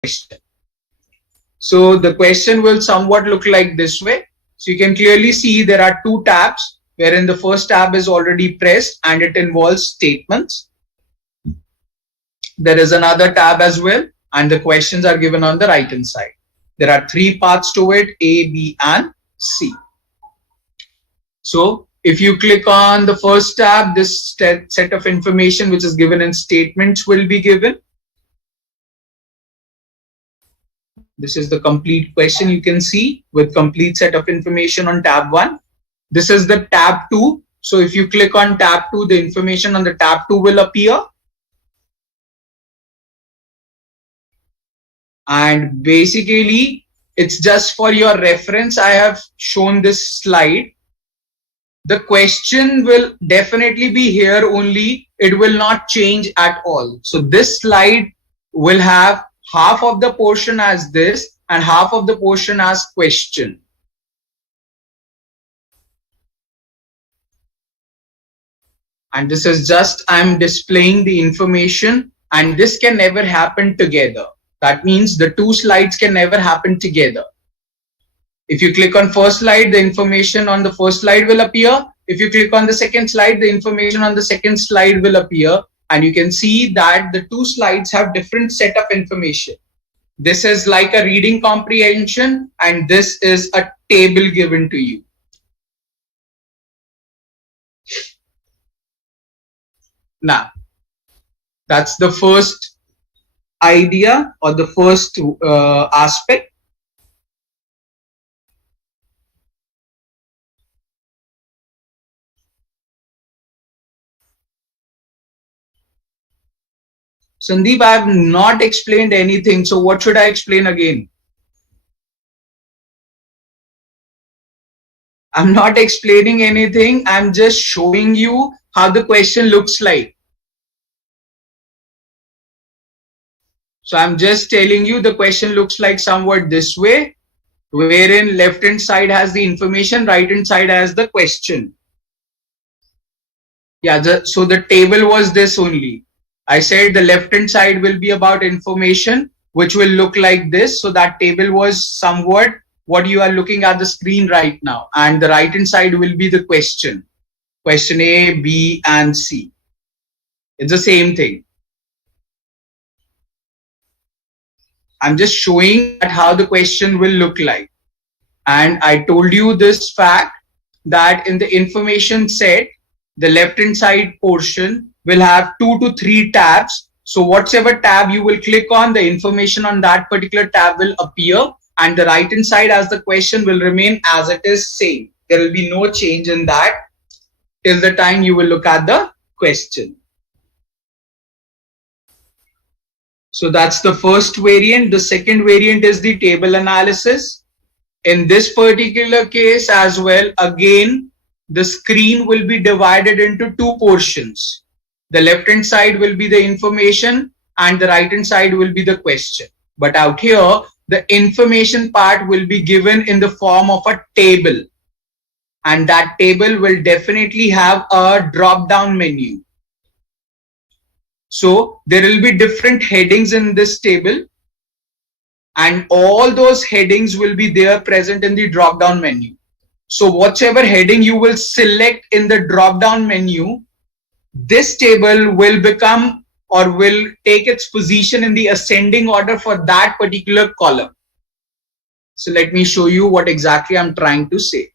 question. So the question will somewhat look like this way. So you can clearly see there are two tabs, wherein the first tab is already pressed and it involves statements. There is another tab as well, and the questions are given on the right hand side. There are three parts to it: A, B, and C. So if you click on the first tab, this set of information which is given in statements will be given. This is the complete question you can see with complete set of information on tab 1. This is the tab 2. So if you click on tab 2, the information on the tab 2 will appear. And basically, it's just for your reference. I have shown this slide. The question will definitely be here only. It will not change at all. So this slide will have half of the portion as this and half of the portion as question. And this is just, I'm displaying the information, and this can never happen together. That means the two slides can never happen together. If you click on first slide, the information on the first slide will appear. If you click on the second slide, the information on the second slide will appear. And you can see that the two slides have different set of information. This is like a reading comprehension, and this is a table given to you. Now, that's the first idea or the first aspect. Sandeep, I have not explained anything. So what should I explain again? I'm not explaining anything. I'm just showing you how the question looks like. So I'm just telling you the question looks like somewhat this way, wherein left hand side has the information, right hand side has the question. Yeah, so the table was this only. I said the left hand side will be about information, which will look like this. So that table was somewhat what you are looking at the screen right now. And the right hand side will be the question. Question A, B, and C. It's the same thing. I'm just showing how the question will look like. And I told you this fact that in the information set, the left hand side portion will have 2 to 3 tabs. So whatever tab you will click on, the information on that particular tab will appear, and the right hand side as the question will remain as it is same. There will be no change in that till the time you will look at the question. So that's the first variant. The second variant is the table analysis. In this particular case as well, again, the screen will be divided into 2 portions. The left hand side will be the information and the right hand side will be the question. But out here, the information part will be given in the form of a table. And that table will definitely have a drop down menu. So there will be different headings in this table, and all those headings will be there present in the drop down menu. So whatever heading you will select in the drop down menu, this table will become or will take its position in the ascending order for that particular column. So let me show you what exactly I'm trying to say.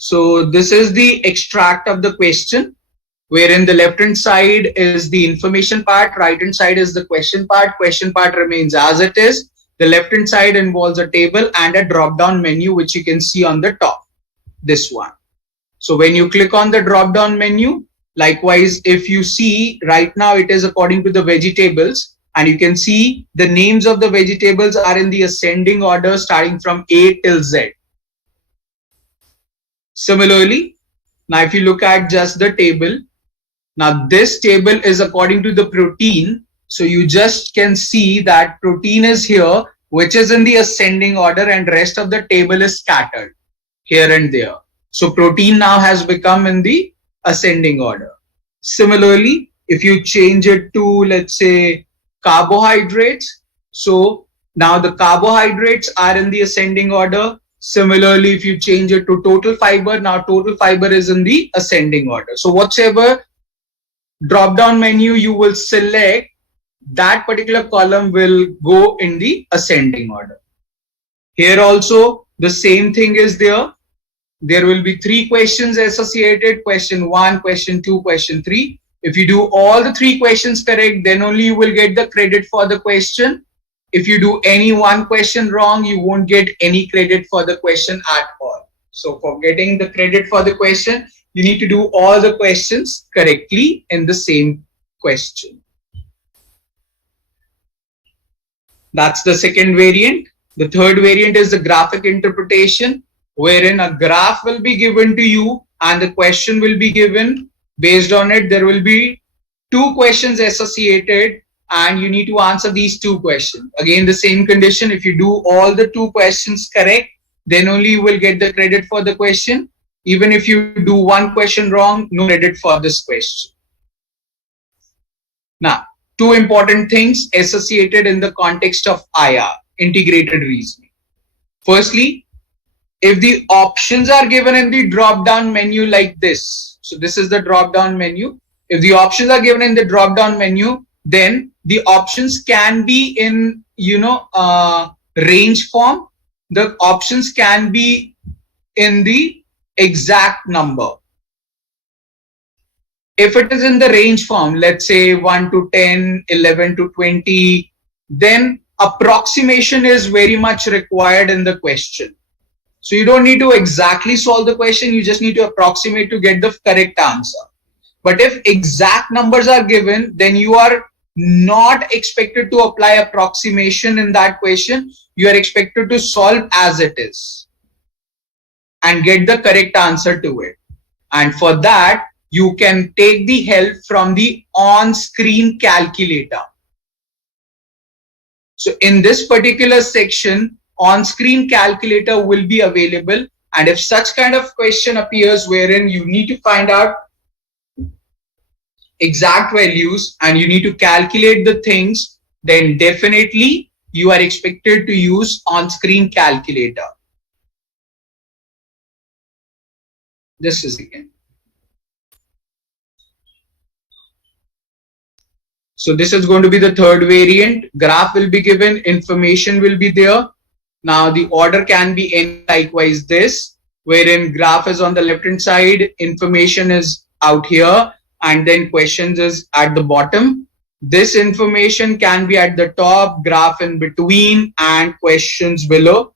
So this is the extract of the question, wherein the left hand side is the information part, right hand side is the question part. Question part remains as it is. The left hand side involves a table and a drop down menu, which you can see on the top, this one. So when you click on the drop down menu, likewise, if you see right now, it is according to the vegetables, and you can see the names of the vegetables are in the ascending order starting from A till Z. Similarly, now if you look at just the table, now this table is according to the protein. So you just can see that protein is here, which is in the ascending order, and rest of the table is scattered here and there. So protein now has become in the ascending order. Similarly, if you change it to, let's say, carbohydrates, so now the carbohydrates are in the ascending order. Similarly, if you change it to total fiber, now total fiber is in the ascending order. So whatever drop down menu you will select, that particular column will go in the ascending order. Here also the same thing is there. There will be 3 questions associated: question 1, question 2, question 3. If you do all the 3 questions correct, then only you will get the credit for the question. If you do any one question wrong, you won't get any credit for the question at all. So for getting the credit for the question, you need to do all the questions correctly in the same question. That's the second variant. The third variant is the graphic interpretation, wherein a graph will be given to you and the question will be given. Based on it, there will be 2 questions associated and you need to answer these 2 questions. Again, the same condition: if you do all the 2 questions correct, then only you will get the credit for the question. Even if you do one question wrong, no credit for this question. Now, 2 important things associated in the context of IR, integrated reasoning. Firstly, if the options are given in the drop down menu like this, so this is the drop down menu. If the options are given in the drop down menu, then the options can be in, range form. The options can be in the exact number. If it is in the range form, let's say 1 to 10, 11 to 20, then approximation is very much required in the question. So you don't need to exactly solve the question, you just need to approximate to get the correct answer. But if exact numbers are given, then you are not expected to apply approximation in that question. You are expected to solve as it is and get the correct answer to it. And for that, you can take the help from the on-screen calculator. So in this particular section, on-screen calculator will be available, and if such kind of question appears wherein you need to find out exact values and you need to calculate the things, then definitely you are expected to use on-screen calculator. This is again. So this is going to be the third variant. Graph will be given, information will be there. Now the order can be any, likewise this, wherein graph is on the left hand side, information is out here, and then questions is at the bottom. This information can be at the top, graph in between, and questions below.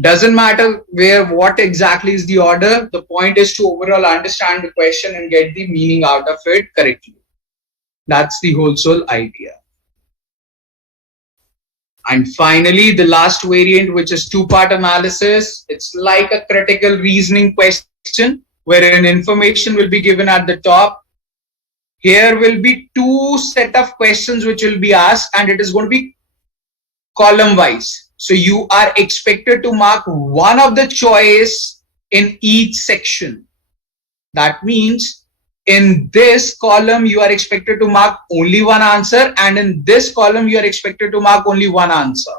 Doesn't matter what exactly is the order. The point is to overall understand the question and get the meaning out of it correctly. That's the whole idea. And finally, the last variant, which is 2-part analysis. It's like a critical reasoning question wherein information will be given at the top. Here will be 2 set of questions which will be asked, and it is going to be column wise. So you are expected to mark one of the choice in each section. That means in this column, you are expected to mark only one answer, and in this column, you are expected to mark only one answer.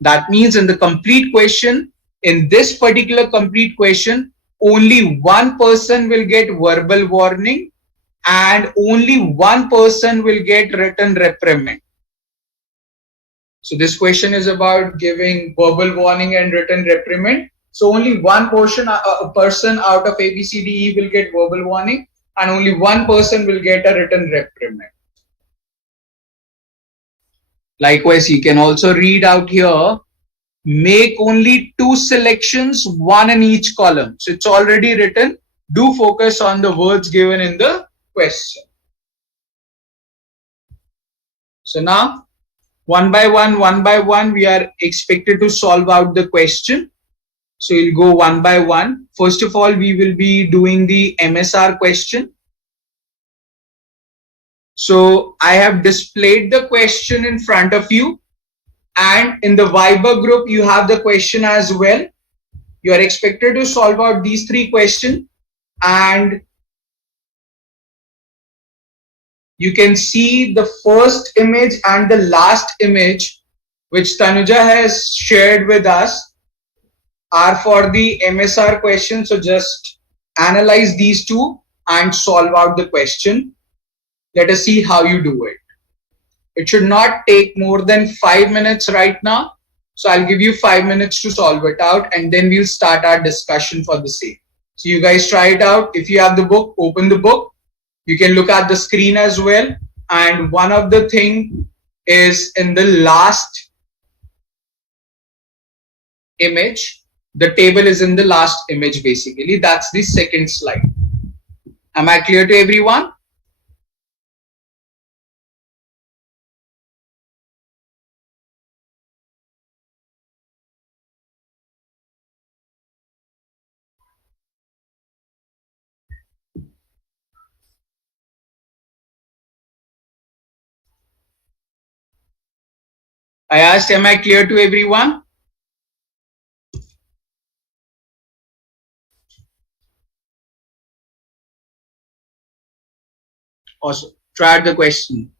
That means in the complete question, in this particular complete question, only one person will get verbal warning and only one person will get written reprimand. So this question is about giving verbal warning and written reprimand. So only one person out of A, B, C, D, E will get verbal warning, and only one person will get a written reprimand. Likewise, you can also read out here, make only 2 selections, 1 in each column. So it's already written. Do focus on the words given in the question. So now, one by one, we are expected to solve out the question. So we'll go one by one. First of all, we will be doing the MSR question. So I have displayed the question in front of you, and in the Viber group, you have the question as well. You are expected to solve out these 3 questions, and you can see the first image and the last image which Tanuja has shared with us are for the MSR question. So just analyze these two and solve out the question. Let us see how you do it. It should not take more than 5 minutes right now. So I'll give you 5 minutes to solve it out and then we'll start our discussion for the same. So you guys try it out. If you have the book, open the book. You can look at the screen as well. And one of the thing is in the last image. The table is in the last image basically. That's the second slide. Am I clear to everyone? I asked, am I clear to everyone? Awesome. Try the question.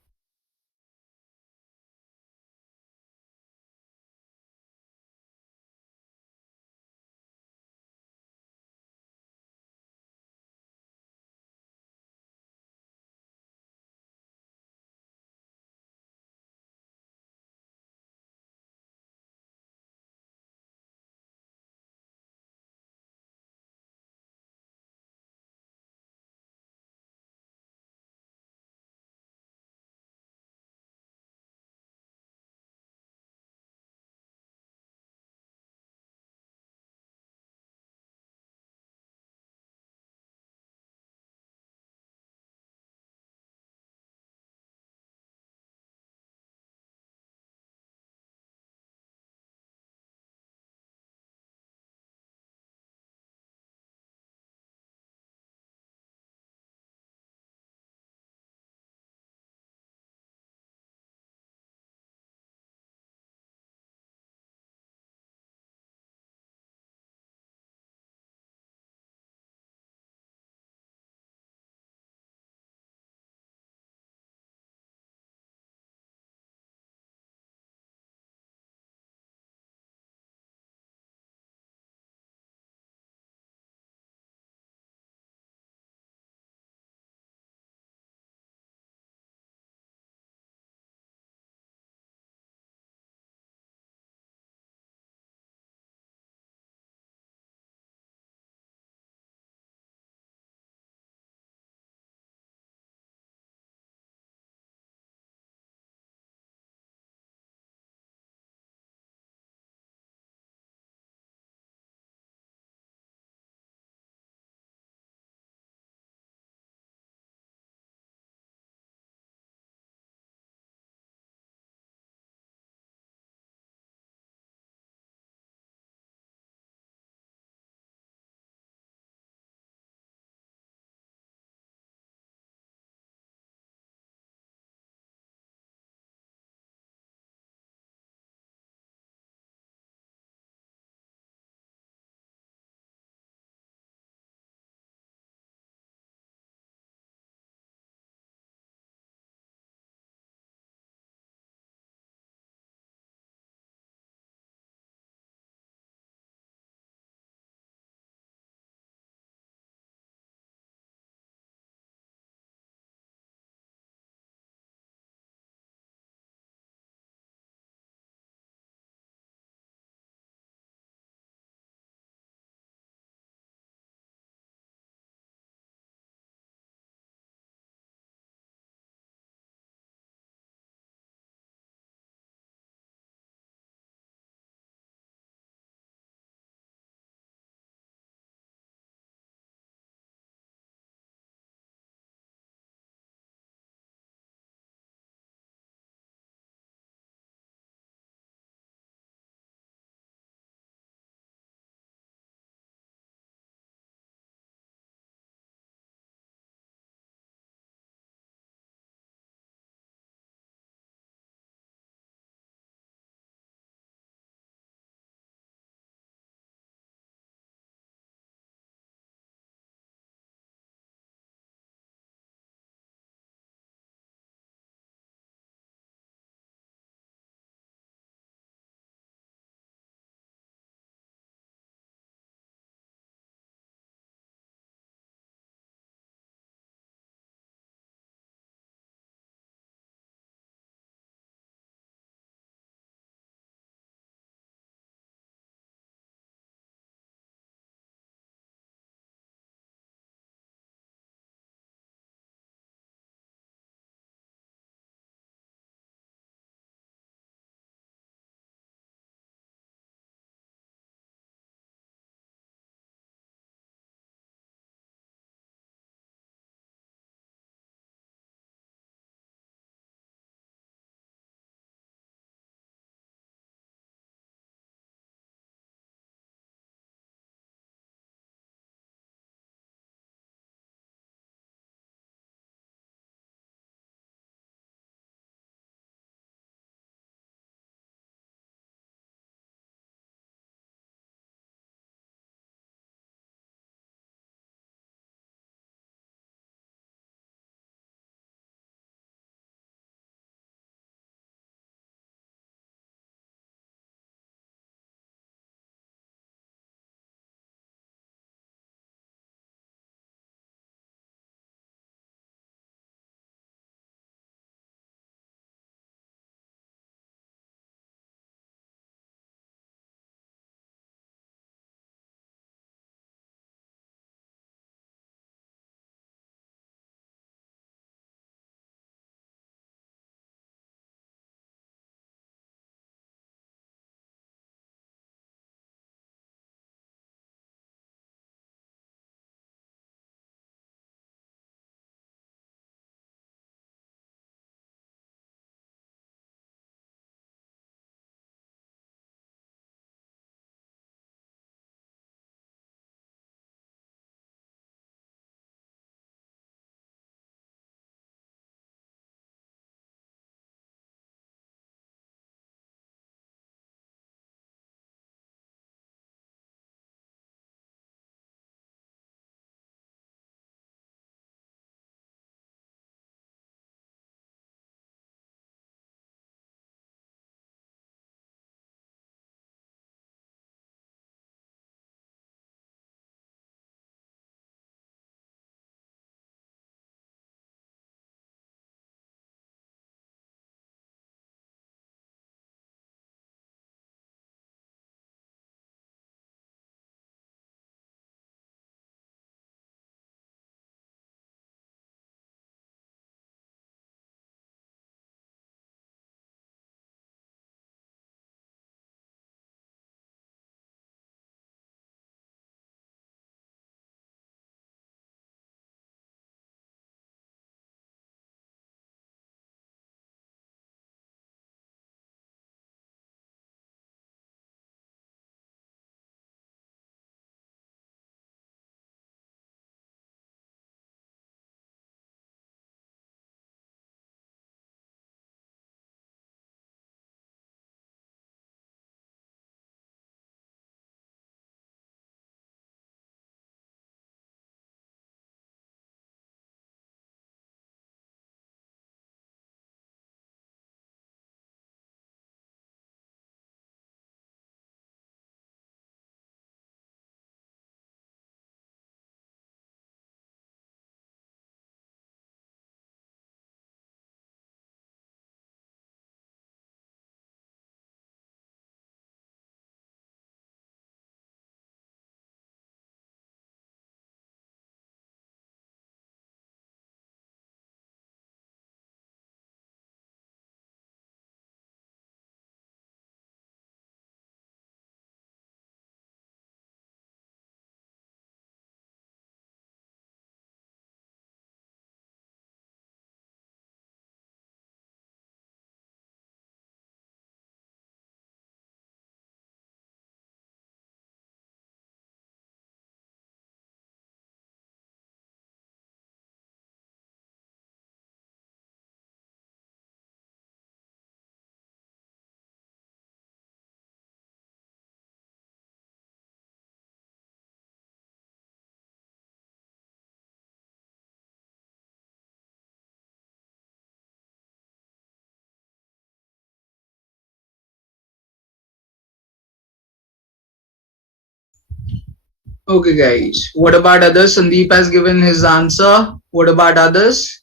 Okay, guys. What about others? Sandeep has given his answer. What about others?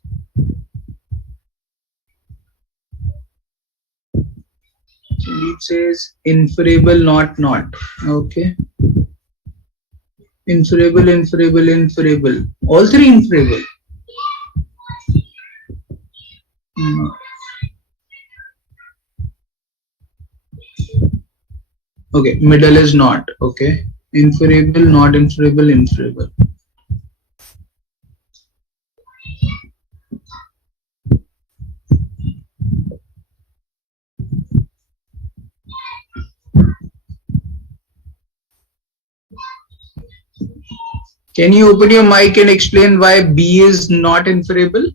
Sandeep says inferable, not. Okay. Inferable. All three inferable. Hmm. Okay. Middle is not. Okay. Inferable, not inferable. Can you open your mic and explain why B is not inferable?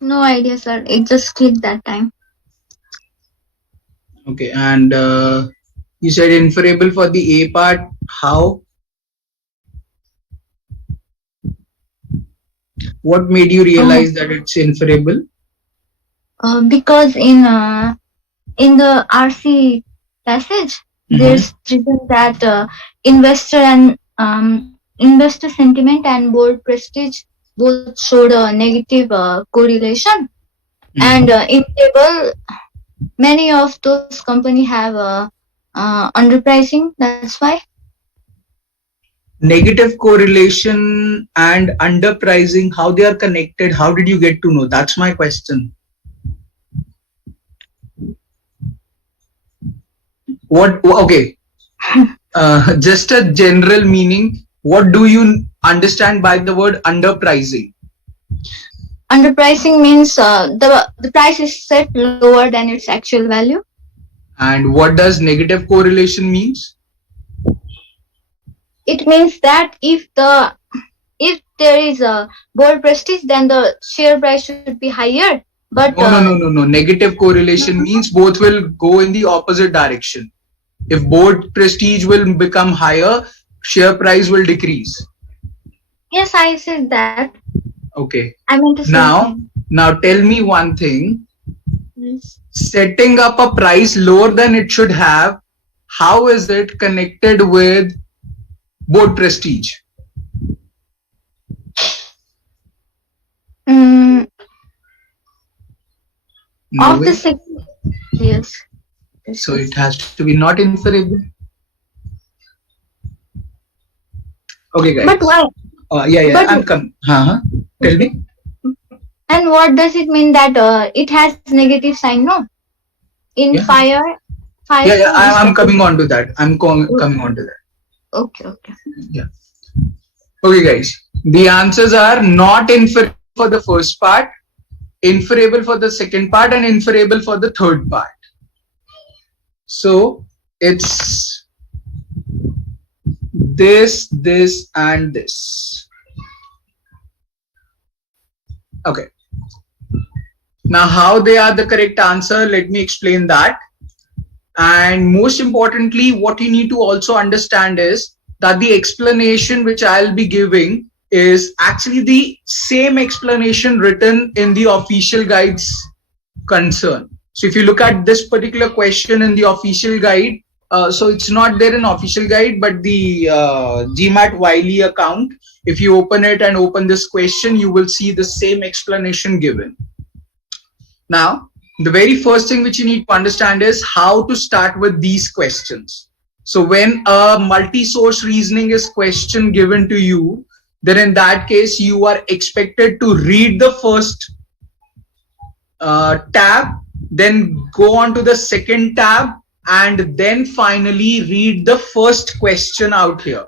No idea, sir. It just clicked that time. Okay. And you said inferable for the A part. How? What made you Oh, realize that it's inferable? because in the RC passage, there's written that investor sentiment and board prestige both showed a negative correlation. And in table, many of those company have underpricing. That's why. Negative correlation and underpricing, how they are connected? How did you get to know? That's my question. What? Okay. Just a general meaning. What do you understand by the word underpricing? Underpricing means the price is set lower than its actual value. And what does negative correlation means? It means that if there is a board prestige, then the share price should be higher. But No. Negative correlation means both will go in the opposite direction. If board prestige will become higher, share price will decrease. yes, I said that. Okay. I meant to say Now tell me one thing. yes. Setting up a price lower than it should have, how is it connected with board prestige? Mm, No of way. the second, yes. So it has to be not inferable. Okay, guys. But why? Yeah. But I'm coming. Tell me. and what does it mean that it has negative sign? No, in Yeah. fire Yeah. thing is I'm coming on to that. Coming on to that. okay. Yeah. Okay, guys. The answers are not inferable for the first part, inferable for the second part, and inferable for the third part. So it's this, and this. Okay. Now, how they are the correct answer, let me explain that. And most importantly, what you need to also understand is that the explanation which I'll be giving is actually the same explanation written in the official guide's concern. So if you look at this particular question in the official guide, so it's not there in official guide, but the GMAT Wiley account, if you open it and open this question, you will see the same explanation given. Now, the very first thing which you need to understand is how to start with these questions. So when a multi-source reasoning is question given to you, then in that case, you are expected to read the first tab, then go on to the second tab, and then finally read the first question out here.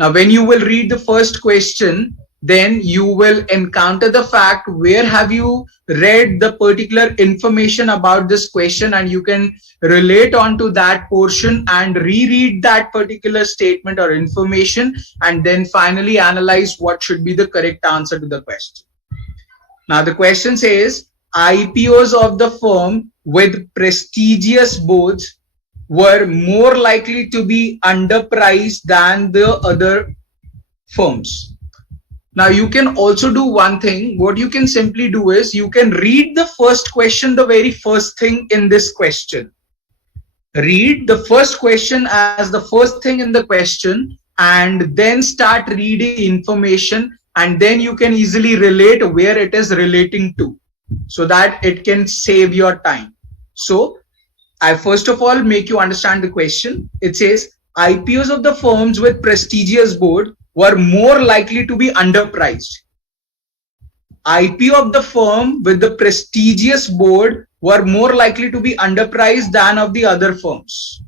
Now, when you will read the first question, then you will encounter the fact where have you read the particular information about this question, and you can relate onto that portion and reread that particular statement or information, and then finally analyze what should be the correct answer to the question. Now the question says IPOs of the firm with prestigious boards were more likely to be underpriced than the other firms. Now you can also do one thing. What you can simply do is you can read the first question, the very first thing in this question. Read the first question as the first thing in the question, and then start reading information, and then you can easily relate where it is relating to, so that it can save your time. So I first of all make you understand the question. It says IPOs of the firms with prestigious board were more likely to be underpriced. IPO of the firm with the prestigious board were more likely to be underpriced than of the other firms.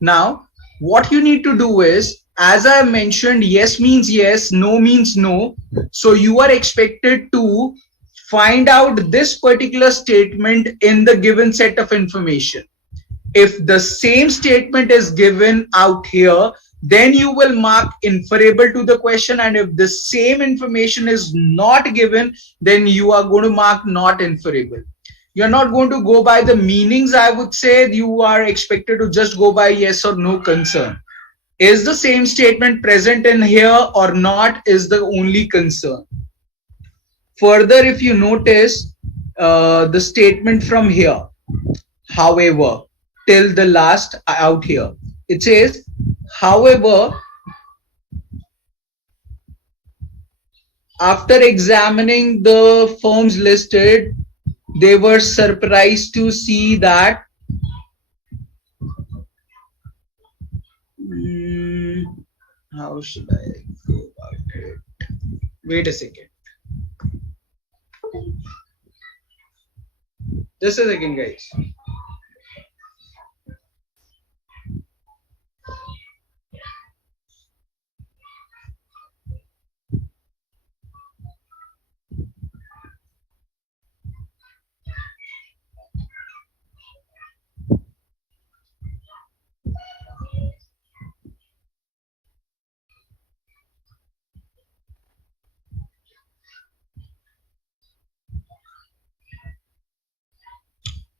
Now, what you need to do is, as I mentioned, yes means yes, no means no. So you are expected to find out this particular statement in the given set of information. If the same statement is given out here, then you will mark inferable to the question, and if the same information is not given, then you are going to mark not inferable. You're not going to go by the meanings. I would say you are expected to just go by yes or no concern. Is the same statement present in here or not is the only concern. Further, if you notice the statement from here, however, till the last out here, it says, however, after examining the firms listed, they were surprised to see that how should I go about it? Wait a second. Just a second, guys.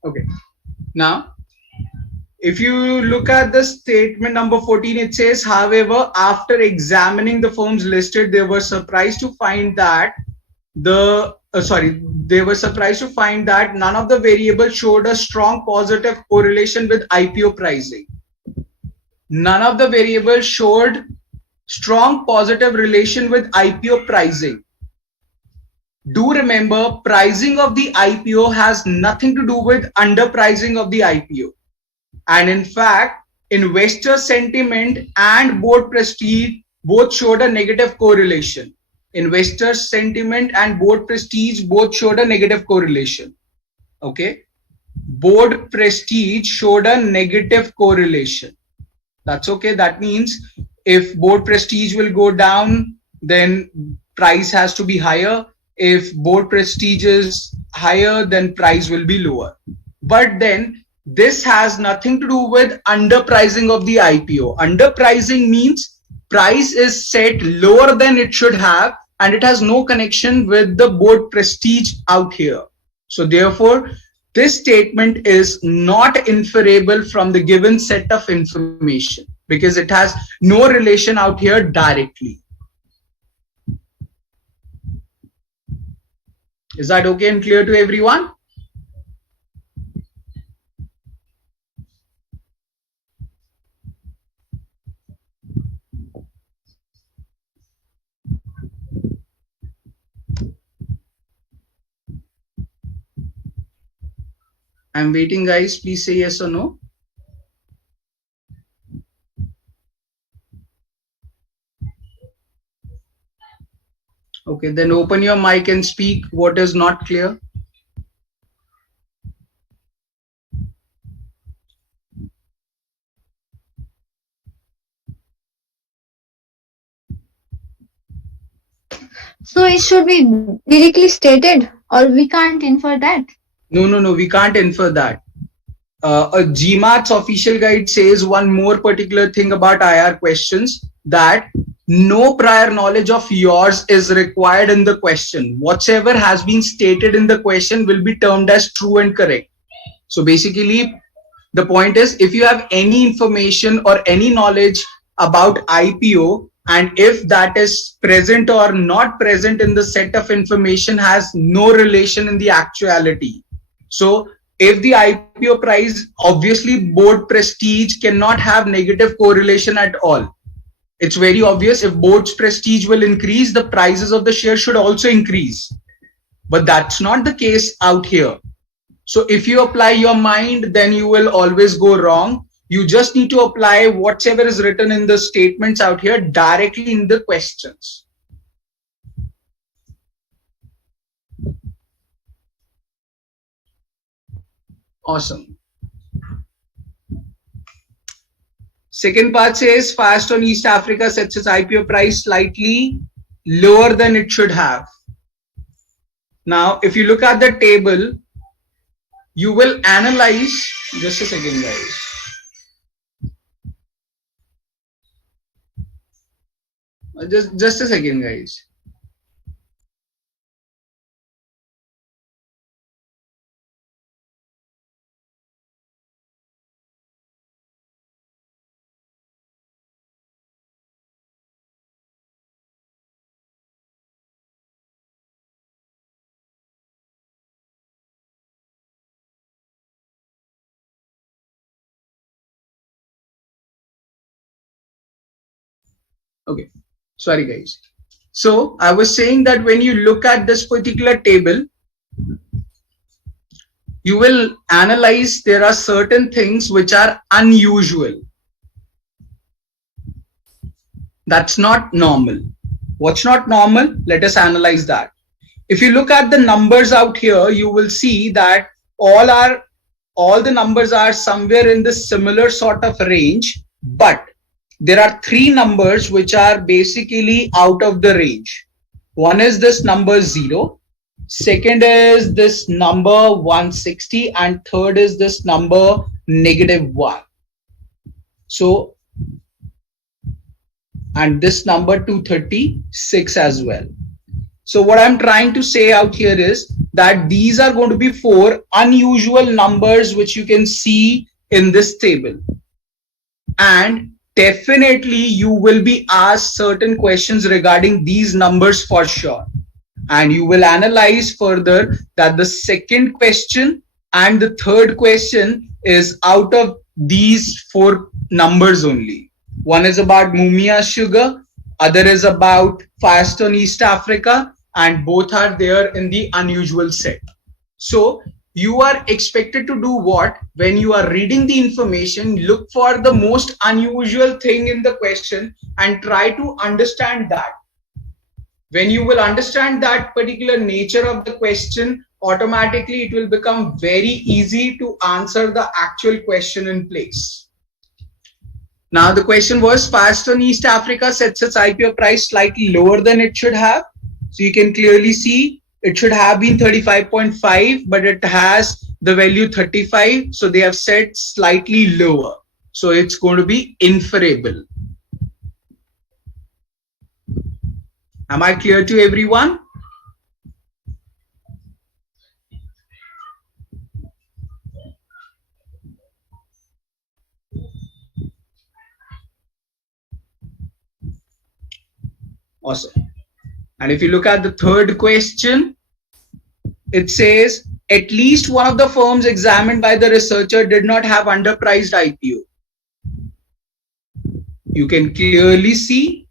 Okay. Now, if you look at the statement number 14, it says, however, after examining the firms listed, they were surprised to find that they were surprised to find that none of the variables showed a strong positive correlation with IPO pricing. None of the variables showed strong positive relation with IPO pricing. Do remember, pricing of the IPO has nothing to do with underpricing of the IPO. And in fact, investor sentiment and board prestige both showed a negative correlation. Investor sentiment and board prestige both showed a negative correlation. Okay. Board prestige showed a negative correlation. That's okay. That means if board prestige will go down, then price has to be higher. If board prestige is higher, then price will be lower. But then this has nothing to do with underpricing of the IPO. Underpricing means price is set lower than it should have, and it has no connection with the board prestige out here. So therefore, this statement is not inferable from the given set of information because it has no relation out here directly. Is that okay and clear to everyone? I'm waiting, guys. Please say yes or no. Okay, then open your mic and speak what is not clear. So it should be directly stated, or we can't infer that. No, we can't infer that. A GMAT's official guide says one more particular thing about IR questions, that no prior knowledge of yours is required in the question. Whatever has been stated in the question will be termed as true and correct. So basically, the point is, if you have any information or any knowledge about IPO, and if that is present or not present in the set of information, has no relation in the actuality. So if the IPO price, obviously board prestige cannot have negative correlation at all. It's very obvious, if board's prestige will increase, the prices of the share should also increase. But that's not the case out here. So if you apply your mind, then you will always go wrong. You just need to apply whatever is written in the statements out here directly in the questions. Awesome. Second part says Firestone East Africa sets its IPO price slightly lower than it should have. Now, if you look at the table, you will analyze, just a second guys. Just a second guys. Okay, sorry guys. So I was saying that when you look at this particular table, you will analyze there are certain things which are unusual. That's not normal. What's not normal? Let us analyze that. If you look at the numbers out here, you will see that all the numbers are somewhere in the similar sort of range, but there are three numbers which are basically out of the range. One is this number 0, second is this number 160, and third is this number -1. So, and this number 236 as well. So what I'm trying to say out here is that these are going to be four unusual numbers which you can see in this table. And definitely you will be asked certain questions regarding these numbers for sure. And you will analyze further that the second question and the third question is out of these four numbers only. One is about Mumia Sugar, other is about Firestone East Africa, and both are there in the unusual set. So you are expected to do what? When you are reading the information, look for the most unusual thing in the question and try to understand that. When you will understand that particular nature of the question, automatically it will become very easy to answer the actual question in place. Now the question was, Firestone East Africa sets its IPO price slightly lower than it should have. So you can clearly see it should have been 35.5, but it has the value 35. So they have set slightly lower. So it's going to be inferable. Am I clear to everyone? Awesome. And if you look at the third question, it says at least one of the firms examined by the researcher did not have underpriced IPO. You can clearly see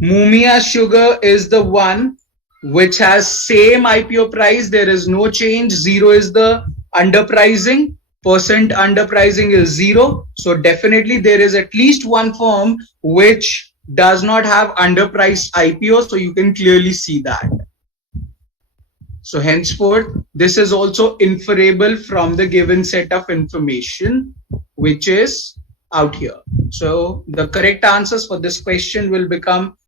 Mumia Sugar is the one which has same IPO price. There is no change. 0 is the underpricing. Percent underpricing is 0. So definitely there is at least one firm which does not have underpriced IPO. So you can clearly see that. So henceforth, this is also inferable from the given set of information, which is out here. So the correct answers for this question will become